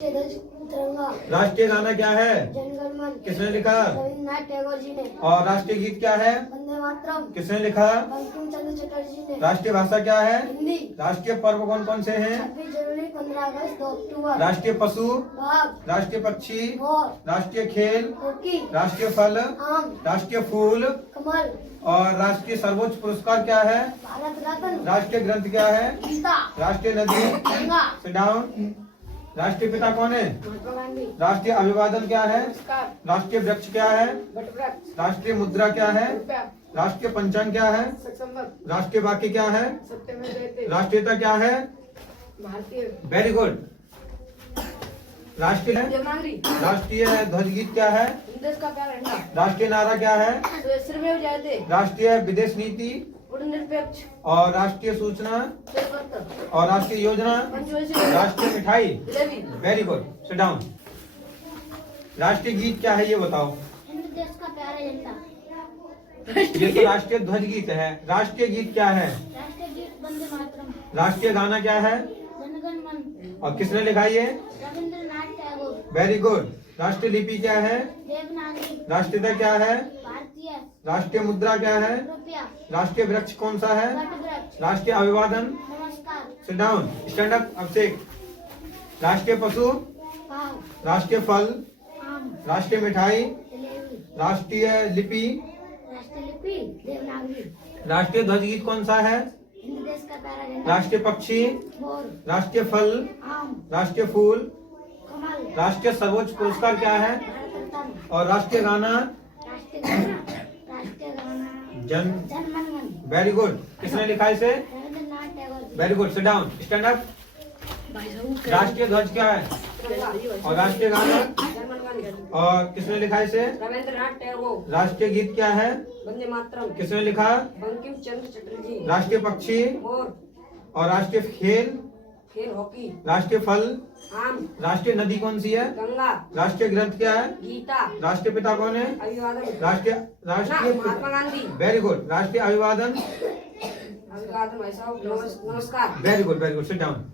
तिरंगा। राष्ट्रीय गाना क्या है? जनगण मन। किसने लिखा? रविन्द्रनाथ टैगोर जी ने। और राष्ट्रीय गीत क्या है? वंदे मातरम। किसने लिखा? बंकिम चंद्र चटर्जी ने। राष्ट्रीय भाषा क्या है? हिंदी। राष्ट्रीय पर्व कौन कौन से हैं? 26 जनवरी, 15 अगस्त, 2 अक्टूबर। राष्ट्रीय पशु? बाघ। राष्ट्रीय पक्षी? मोर। राष्ट्रीय खेल? हॉकी। राष्ट्रीय फल? आम। राष्ट्रीय फूल? कमल। और राष्ट्रीय सर्वोच्च पुरस्कार क्या है? भारत रत्न। राष्ट्रीय ग्रंथ क्या है? गीता। राष्ट्रीय नदी? गंगा। Sit down. राष्ट्रीय पिता कौन है? महात्मा गांधी। राष्ट्रीय अभिवादन क्या है? नमस्कार। राष्ट्रीय वृक्ष क्या है? वटवृक्ष। राष्ट्रीय मुद्रा क्या है? रुपया। राष्ट्रीय पंचांग क्या है? संवत। राष्ट्रीय वाक्य क्या है? सत्यमेव जयते। राष्ट्रीयता क्या है? भारतीय। Very good. राष्ट्रीय देवनागरी। राष्ट्रीय ध्वज गीत क्या है? देश का प्यारा झंडा। राष्ट्रीय नारा क्या है? श्रीमेव जयते। राष्ट्रीय विदेश नीति निरपेक्ष। और राष्ट्रीय सूचना देशभक्त। और राष्ट्रीय योजना? पंचवटी। राष्ट्रीय मिठाई? Jalebi. Very good. Sit down. राष्ट्रीय गीत क्या है ये बताओ? हिंद देश का प्यारा झंडा। ये तो राष्ट्रीय ध्वज गीत है। राष्ट्रीय गीत क्या है? राष्ट्रीय गीत वंदे मातरम। राष्ट्रीय गाना क्या है? जनगण मन। और किसने लिखा ये? रविन्द्रनाथ टैगोर। Very good. राष्ट्रीय लिपि क्या है? देवनागरी। राष्ट्रीयता क्या है? भारतीय। राष्ट्रीय मुद्रा क्या है? रुपया। राष्ट्रीय वृक्ष कौन सा है? वटवृक्ष। राष्ट्रीय अभिवादन? नमस्कार। Sit down. Stand up. Abhishek. राष्ट्रीय पशु? पाव। राष्ट्रीय फल? आम। राष्ट्रीय मिठाई? जलेबी। राष्ट्रीय लिपि? राष्ट्रीय लिपि देवनागरी। राष्ट्रीय ध्वज गीत कौन सा है? हिंद देश का प्यारा झंडा। राष्ट्रीय पक्षी? मोर। राष्ट्रीय फल? आम। राष्ट्रीय फूल? कमल। राष्ट्रीय सर्वोच्च पुरस्कार क्या है? भारत रत्न। और राष्ट्रीय गाना? राष्ट्रीय गाना। राष्ट्रीय गाना। जन जनगण मन। Very good. किसने लिखा इसे? Rabindranath Tagore ji. Very good. Sit down. Stand up. राष्ट्रीय ध्वज क्या है? और राष्ट्रीय गाना? और किसने लिखा इसे? रविन्द्रनाथ टैगोर। राष्ट्रीय गीत क्या है? वंदे मातरम। किसने लिखा? बंकिम चंद्र चटर्जी। राष्ट्रीय पक्षी? मोर। और राष्ट्रीय खेल? खेल हॉकी। राष्ट्रीय फल? आम। राष्ट्रीय नदी कौन सी है? गंगा। राष्ट्रीय ग्रंथ क्या है? गीता। राष्ट्रीय पिता कौन है? अभिवादन। राष्ट्रीय महात्मा गांधी। Very good. राष्ट्रीय अभिवादन? अभिवादन भाई साहब। नमस्कार। Very good. Very good. Sit down.